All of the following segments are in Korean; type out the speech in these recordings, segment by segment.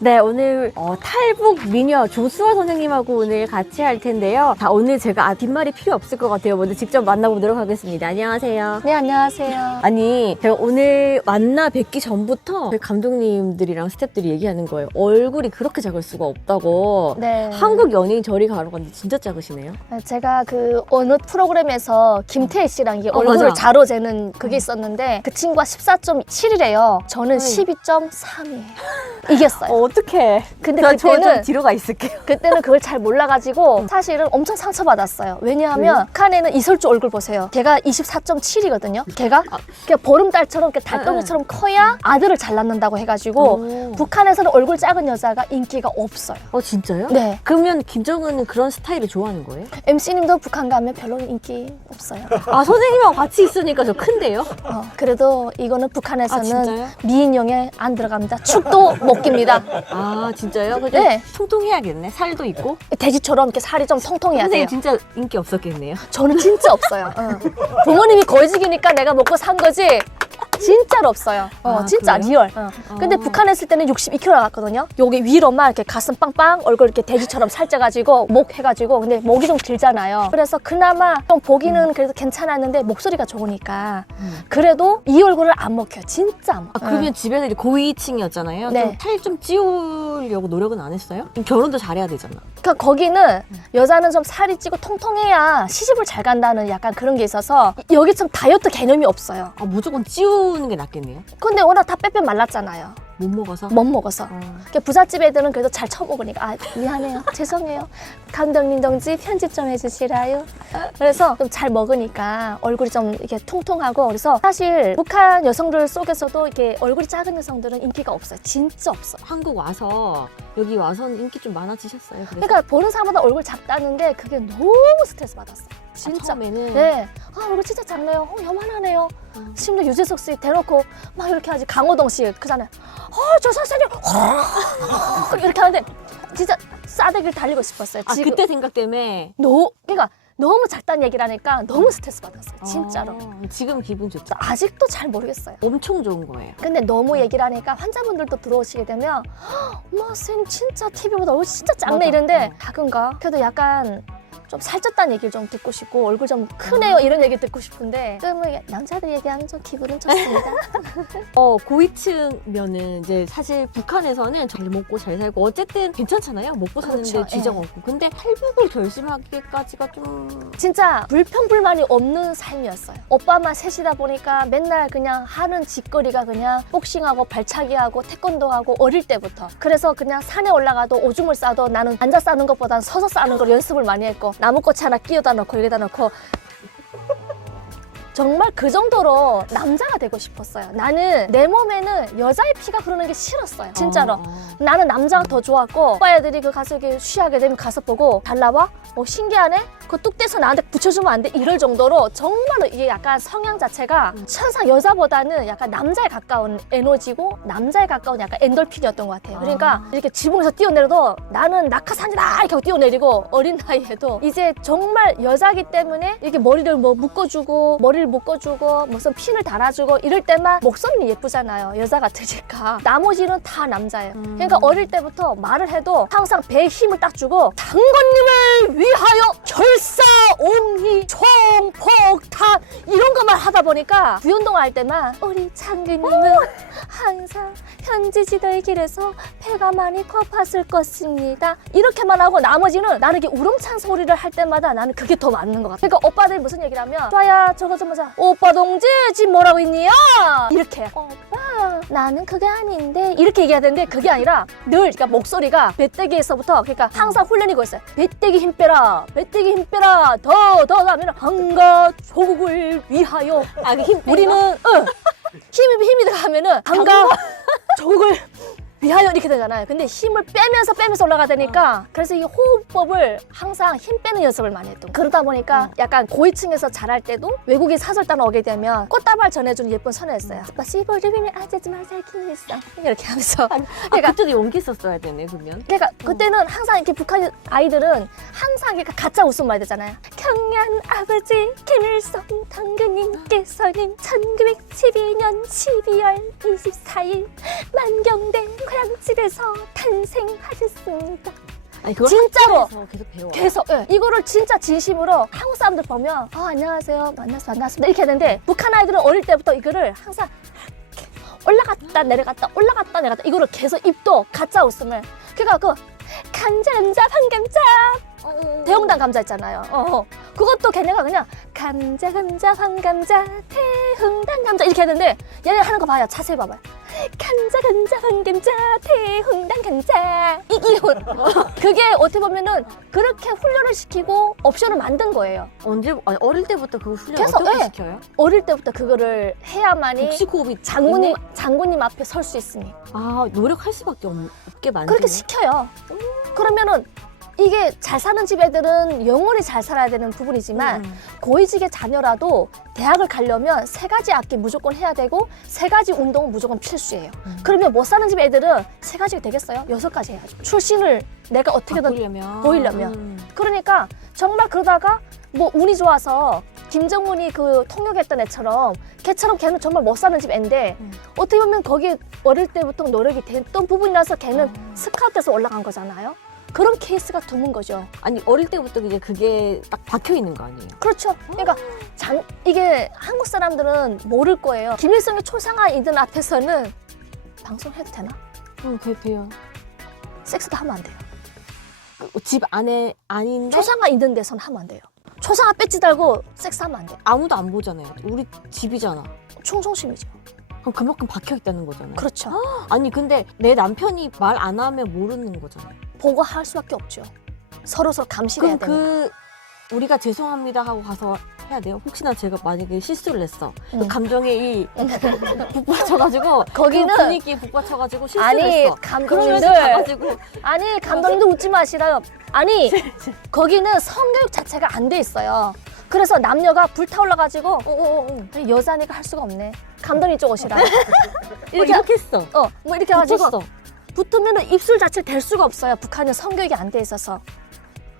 네, 오늘 어, 탈북 미녀 조수아 선생님하고 오늘 같이 할 텐데요. 자, 오늘 제가 아, 뒷말이 필요 없을 것 같아요. 먼저 직접 만나보도록 하겠습니다. 안녕하세요. 네, 안녕하세요. 아니, 제가 오늘 만나 뵙기 전부터 저희 감독님들이랑 스태프들이 얘기하는 거예요. 얼굴이 그렇게 작을 수가 없다고. 네. 한국 연예인 저리 가러 갔는데 진짜 작으시네요. 제가 그 어느 프로그램에서 김태희 씨랑 이게 어, 얼굴을 맞아. 자로 재는 그게 있었는데 그 친구가 14.7이래요. 저는 어이. 12.3이에요. 이겼어요. 어, 어떡해. 근데 저, 저 그때는 좀 뒤로 가 있을게요. 그때는 그걸 잘 몰라가지고 사실은 엄청 상처받았어요. 왜냐하면 북한에는 이설주 얼굴 보세요. 걔가 24.7이거든요. 걔가 그냥 보름달처럼 이렇게 달덩이처럼 커야 아들을 잘 낳는다고 해가지고 오. 북한에서는 얼굴 작은 여자가 인기가 없어요. 어, 진짜요? 네. 그러면 김정은은 그런 스타일을 좋아하는 거예요? MC님도 북한 가면 별로 인기 없어요. 아, 선생님하고 같이 있으니까 저 큰데요? 어, 그래도 이거는 아, 북한에서는 진짜요? 미인용에 안 들어갑니다. 축도 못 깁니다. 아, 진짜요? 그럼 네. 통통해야겠네. 살도 있고. 돼지처럼 이렇게 살이 좀 통통해야 돼요. 선생님 진짜 인기 없었겠네요. 저는 진짜 없어요. 어. 부모님이 거지기니까 내가 먹고 산 거지. 진짜로 없어요. 어, 아, 진짜 그래요? 리얼. 어. 근데 어. 북한에 있을 때는 62kg 나갔거든요. 여기 위로만 이렇게 가슴 빵빵, 얼굴 이렇게 돼지처럼 살쪄가지고 목 해가지고 근데 목이 좀 길잖아요. 그래서 그나마 좀 보기는 그래도 괜찮았는데 목소리가 좋으니까 음. 그래도 이 얼굴을 안 먹혀요. 진짜 안 아, 먹혀요. 그러면 집에서 이제 고위층이었잖아요. 네. 살좀 찌우려고 노력은 안 했어요? 그럼 결혼도 잘해야 되잖아. 그러니까 거기는 여자는 좀 살이 찌고 통통해야 시집을 잘 간다는 약간 그런 게 있어서 여기 좀 다이어트 개념이 없어요. 아, 무조건 찌우 는 게 낫겠네요. 근데 워낙 다 빼빼 말랐잖아요. 못 먹어서. 못 먹어서. 어. 그러니까 부잣집 애들은 그래도 잘 처먹으니까 아 미안해요 죄송해요 감독님 동지 편집 좀 해주시라요 그래서 좀 잘 먹으니까 얼굴이 좀 이렇게 통통하고 그래서 사실 북한 여성들 속에서도 이렇게 얼굴이 작은 여성들은 인기가 없어요 진짜 없어요 한국 와서 여기 와서는 인기 좀 많아지셨어요. 그래서 그러니까 보는 사람마다 얼굴 작다는데 그게 너무 스트레스 받았어요 진짜 아, 처음에는 네. 아, 얼굴 진짜 작네요. 어, 요만하네요. 음. 심지어 유재석 씨 대놓고 막 이렇게 하지. 강호동 씨 그잖아요. 어, 저 선생님. 이렇게 하는데 진짜 싸대기를 달리고 싶었어요. 아, 지금 그때 생각 때문에 너, 그러니까 너무 작다는 얘기를 하니까 너무 스트레스 받았어요. 진짜로. 아, 지금 기분 좋다. 아직도 잘 모르겠어요. 엄청 좋은 거예요. 근데 너무 얘기를 하니까 환자분들도 들어오시게 되면 엄마 선생님 진짜 TV보다 얼굴 진짜 작네 맞아. 이런데 어. 작은가? 그래도 약간 좀 살쪘다는 얘기를 좀 듣고 싶고 얼굴 좀 크네요 이런 얘기 듣고 싶은데 그러면 남자들 얘기하면 좀 기분은 좋습니다. 어, 고위층면은 이제 사실 북한에서는 잘 먹고 잘 살고 어쨌든 괜찮잖아요. 먹고 사는데 그렇죠. 지장 예. 없고. 근데 탈북을 결심하기까지가 좀 진짜 불평불만이 없는 삶이었어요. 오빠만 셋이다 보니까 맨날 그냥 하는 짓거리가 그냥 복싱하고 발차기하고 태권도하고 어릴 때부터. 그래서 그냥 산에 올라가도 오줌을 싸도 나는 앉아 싸는 것보단 서서 싸는 걸 연습을 많이 했고 나무꽃 하나 끼워다 놓고 여기다 놓고 정말 그 정도로 남자가 되고 싶었어요. 나는 내 몸에는 여자의 피가 흐르는 게 싫었어요. 진짜로. 어, 어. 나는 남자가 더 좋았고 오빠 애들이 그 가서 이렇게 쉬하게 되면 가서 보고 잘 나와? 어 신기하네? 그거 뚝 떼서 나한테 붙여주면 안 돼? 이럴 정도로 정말로 이게 약간 성향 자체가 천상 여자보다는 약간 남자에 가까운 에너지고 남자에 가까운 약간 엔돌핀이었던 것 같아요 그러니까 아. 이렇게 지붕에서 뛰어내려도 나는 낙하산이다 이렇게 하고 뛰어내리고 어린 나이에도 이제 정말 여자기 때문에 이렇게 머리를 뭐 묶어주고 머리를 묶어주고 무슨 핀을 달아주고 이럴 때만 목소리는 예쁘잖아요. 여자 같으니까. 나머지는 다 남자예요. 음. 그러니까 어릴 때부터 말을 해도 항상 배에 힘을 딱 주고 당건님을 위하여 결사 옹희 총폭탄 이런 것만 하다 보니까 부연동을 할 때만 우리 장군님은 항상 현지 지도의 길에서 배가 많이 고팠을 것입니다. 이렇게만 하고 나머지는 나는 이렇게 우렁찬 소리를 할 때마다 나는 그게 더 맞는 것 같아. 그러니까 오빠들이 무슨 얘기를 하면 좋아야 저거 좀 보자 오빠 동지 지금 뭐라고 있니요? 이렇게. 오빠 나는 그게 아닌데. 이렇게 얘기해야 되는데 그게 아니라 늘 그러니까 목소리가 배때기에서부터 그러니까 항상 훈련이고 있어요. 배때기 힘 빼라 배때기 힘 빼라. 더더 하면 한가 조국을 위하여. 아, 그 힘, 우리는 응, 힘이 힘이 들어가면은 한가 조국을 위하여 이렇게 되잖아요. 근데 힘을 빼면서 빼면서 올라가다니까 그래서 이 호흡법을 항상 힘 빼는 연습을 많이 했던 거예요. 그러다 보니까 약간 고위층에서 자랄 때도 외국인 사설단 오게 되면 꽃다발 전해주는 예쁜 선회였어요. 오빠 씨보르비면 아재지만 살긴 했어. 이렇게 하면서 아, 그러니까 그때도 용기 썼어야 되네, 그러면. 그러니까 그때는 항상 이렇게 북한 아이들은 항상 이렇게 가짜 웃음 많이 되잖아요. 경양 아버지 김일성 당근님께서는 1912년 12월 24일 만경대 고향집에서 탄생하셨습니다. 아니 그걸 진짜로! 학교에서 계속 배워. 계속 예. 이거를 진짜 진심으로 한국 사람들 보면 아 안녕하세요 만나서 반갑습니다 이렇게 하는데 북한 아이들은 어릴 때부터 이거를 항상 이렇게 올라갔다 내려갔다 올라갔다 내려갔다 이거를 계속 입도 가짜 웃음을 그러니까 그 감자 감자 반감자 대홍당 감자 있잖아요 어, 어. 그것도 걔네가 그냥 감자 감자 반감자 대흥당 감자 이렇게 했는데 얘네 하는 거 봐요 자세히 봐봐요 감자 감자 반감자 대흥당 감자 이게 그게 어떻게 보면은 그렇게 훈련을 시키고 옵션을 만든 거예요. 언제 아니, 어릴 때부터 그 훈련 계속, 어떻게 예. 시켜요? 어릴 때부터 그거를 해야만이 복식 호흡이 장군님 있네? 장군님 앞에 설 수 있으니 아 노력할 수밖에 없, 없게 만드네. 그렇게 시켜요. 그러면은 이게 잘 사는 집 애들은 영원히 잘 살아야 되는 부분이지만 음. 고위직의 자녀라도 대학을 가려면 세 가지 악기 무조건 해야 되고 세 가지 운동은 무조건 필수예요. 음. 그러면 못 사는 집 애들은 세 가지가 되겠어요? 여섯 가지 해야죠. 출신을 내가 어떻게든 바꾸려면 보이려면. 음. 그러니까 정말 그러다가 뭐 운이 좋아서 김정문이 그 통역했던 애처럼 걔처럼 걔는 정말 못 사는 집 애인데 음. 어떻게 보면 거기 어릴 때부터 노력이 됐던 부분이라서 걔는 아. 스카우트에서 올라간 거잖아요. 그런 케이스가 드문 거죠. 아니 어릴 때부터 이제 그게 딱 박혀 있는 거 아니에요? 그렇죠. 그러니까 장, 이게 한국 사람들은 모를 거예요. 김일성의 초상화이들 앞에서는 방송 해도 되나? 응, 돼 돼요. 섹스도 하면 안 돼요. 그 집 안에 아닌데 초상화 있는 데서는 하면 안 돼요. 초상화 배지 달고 섹스하면 안 돼요. 아무도 안 보잖아요. 우리 집이잖아. 충성심이죠. 그럼 그만큼 박혀 있다는 거잖아요. 그렇죠. 아니 근데 내 남편이 말 안 하면 모르는 거잖아요. 보고 할 수밖에 없죠. 서로 서로 감시해야 그럼 되니까. 그 우리가 죄송합니다 하고 가서 해야 돼요. 혹시나 제가 만약에 실수를 했어. 그 응. 감정에 이 북받쳐가지고 거기는 그 분위기에 북받쳐가지고 실수를 아니 했어. 그러면서 감독님들 가가지고 아니 감독님들 웃지 마시라요. 아니 거기는 성교육 자체가 안 돼 있어요. 그래서 남녀가 불타올라 가지고 어, 어, 어, 아니, 여자니까 할 수가 없네. 감독님 쪽 오시라. 이렇게, 이렇게 했어. 어, 뭐 이렇게 해가지고 붙었어. 붙으면은 입술 자체를 댈 수가 없어요. 북한은 성교육이 안 돼 있어서.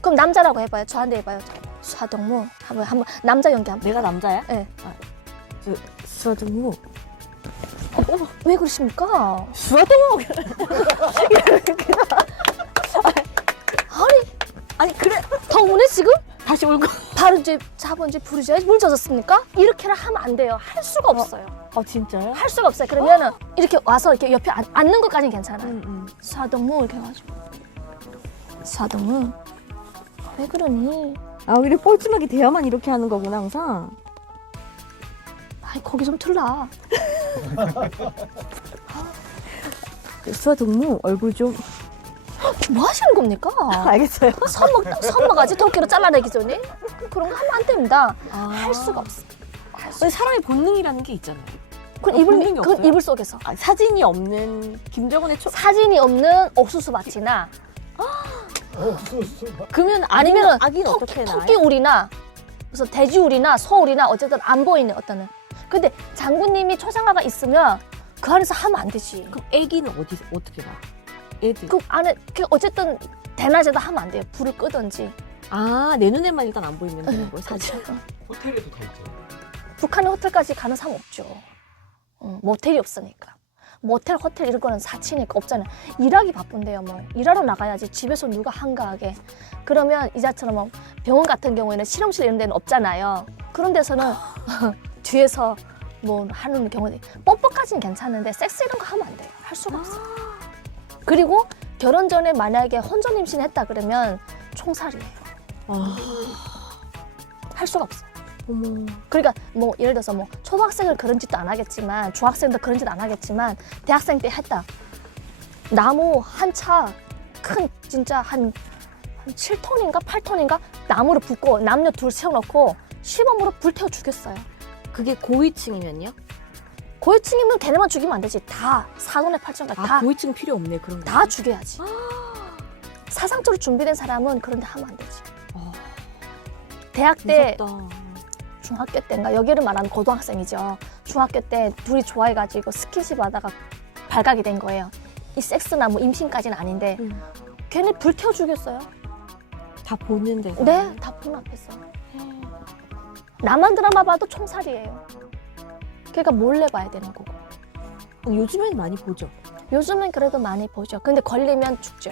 그럼 남자라고 해봐요. 저한테 해봐요. 수화동무 한번 한번 남자 연기 한번. 내가 남자야? 네. 아, 저 수아동무. 왜 그러십니까? 수아동무. 아니 아니 그래. 덕분에 지금 다시 울고. 바로 이제 자본 이제 부르죠. 물 젖었습니까? 이렇게는 하면 안 돼요. 할 수가 없어요. 아 진짜요? 할 수가 없어요. 그러면은 이렇게 와서 이렇게 옆에 앉, 앉는 것까지는 괜찮아요. 응, 응. 사동무 이렇게 해가지고 사동무 왜 그러니? 아 우리 뻘쭘하게 대화만 이렇게 하는 거구나 항상. 아이 거기 좀 틀라. 수아 동무 얼굴 좀. 뭐 하시는 겁니까? 알겠어요. 선먹 선먹아지 도끼로 잘라내기 전에 그런 거 하면 안 됩니다. 아. 할 수가 없어. 근데 사람의 본능이라는 게 있잖아요. 그건 어, 이불 본능이 그건 없어요? 이불 속에서 아, 사진이 없는 김정은의 초. 사진이 없는 옥수수 밭이나 그러면 아니면은 아기는 토끼, 어떻게 나요? 토끼 울이나 무슨 돼지 울이나 소 울이나 어쨌든 안 보이는 어떤은. 근데 장군님이 초상화가 있으면 그 안에서 하면 안 되지. 그럼 아기는 어디 어떻게 나? 애들. 그 안에 그 어쨌든 대낮에도 하면 안 돼요. 불을 끄든지. 아 내 눈에만 일단 안 보이면 되는 거예요 사진. 호텔에도 다 있죠. 북한의 호텔까지 가는 사람 없죠. 어, 모텔이 없으니까. 모텔, 호텔 이런 거는 사치니까 없잖아요. 일하기 바쁜데요, 뭐. 일하러 나가야지. 집에서 누가 한가하게. 그러면 이자처럼 뭐 병원 같은 경우에는 실험실 이런 데는 없잖아요. 그런 데서는 뒤에서 뭐 하는 경우는 뽀뽀까지는 괜찮은데 섹스 이런 거 하면 안 돼요. 할 수가 없어 요. 그리고 결혼 전에 만약에 혼전 임신했다 그러면 총살이에요. 아, 할 수가 없어 요. 어머. 그러니까 뭐 예를 들어서 뭐 초등학생은 그런 짓도 안 하겠지만 중학생도 그런 짓 안 하겠지만 대학생 때 했다. 나무 한 차 큰 진짜 한, 한 7톤인가 8톤인가 나무를 붓고 남녀 둘 세워놓고 시범으로 불태워 죽였어요. 그게 고위층이면요? 고위층이면 걔네만 죽이면 안 되지. 다 사돈의 팔천가 아 다, 고위층 필요 없네 그런 거. 다 죽여야지. 사상적으로 준비된 사람은 그런 데 하면 안 되지. 아, 대학 때 무섭다. 중학교 때인가 여기를 말하면 고등학생이죠. 중학교 때 둘이 좋아해가지고 스킨십 하다가 발각이 된 거예요. 이 섹스나 뭐 임신까지는 아닌데 응. 괜히 불태워 죽였어요. 다 보는 데서. 네, 다 본 앞에서. 남한 드라마 봐도 총살이에요. 그러니까 몰래 봐야 되는 거고. 요즘엔 많이 보죠. 요즘은 그래도 많이 보죠. 근데 걸리면 죽죠.